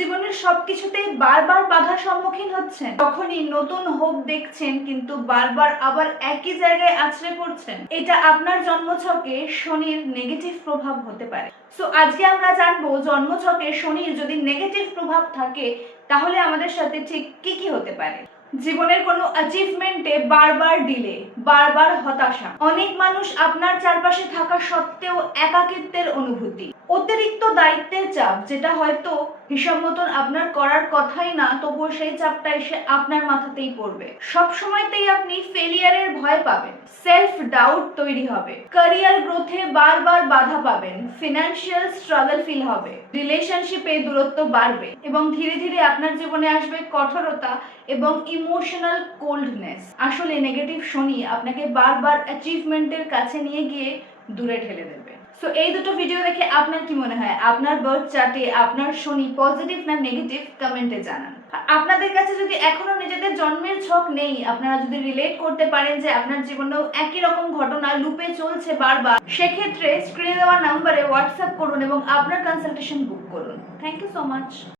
জীবনের সবকিছুতেই বারবার বাধার সম্মুখীন হচ্ছেন, তখনই নতুন হোপ দেখছেন কিন্তু বারবার আবার একই জায়গায় আছড়ে পড়ছেন, এটা আপনার জন্মছকে শনির নেগেটিভ প্রভাব হতে পারে। সো আজকে আমরা জানবো জন্মছকে শনির যদি নেগেটিভ প্রভাব থাকে তাহলে আমাদের সাথে ঠিক কি কি হতে পারে। জীবনের কোনো অ্যাচিভমেন্টে বারবার ডিলে, বারবার হতাশা, অনেক মানুষ আপনার চারপাশে থাকা সত্ত্বেও একাকিত্বের অনুভূতি, অতিরিক্ত দায়িত্বের চাপ যেটা হয়তো হিসাব মতন আপনার করার কথাই না, তবুও সেই চাপটা এসে আপনার মাথাতেই পড়বে। সব সময়তেই আপনি ফেলিয়ারের ভয় পাবেন, সেলফ ডাউট তৈরি হবে, ক্যারিয়ার গ্রোথে বারবার বাধা পাবেন, ফিনান্সিয়াল স্ট্রাগল ফিল হবে, রিলেশনশিপে দূরত্ব বাড়বে এবং ধীরে ধীরে আপনার জীবনে আসবে কঠোরতা এবং ইমোশনাল কোল্ডনেস। আসলে নেগেটিভ শনি আপনাকে বারবার অ্যাচিভমেন্টের কাছে নিয়ে গিয়ে দূরে ঠেলে দেবে। সো এই দুটো ভিডিও দেখে আপনার কি মনে হয়, আপনার বার্থ চার্টে আপনার শনি পজিটিভ না নেগেটিভ কমেন্টে জানান। আপনাদের কাছে যদি এখনো নিজেদের জন্মের ছক নেই, আপনারা যদি রিলেট করতে পারেন যে আপনার জীবনেও একই রকম ঘটনা লুপে চলছে বারবার, সেক্ষেত্রে স্ক্রিনে দেওয়া নাম্বারে হোয়াটসঅ্যাপ করুন এবং আপনার কনসালটেশন বুক করুন। Thank you so much.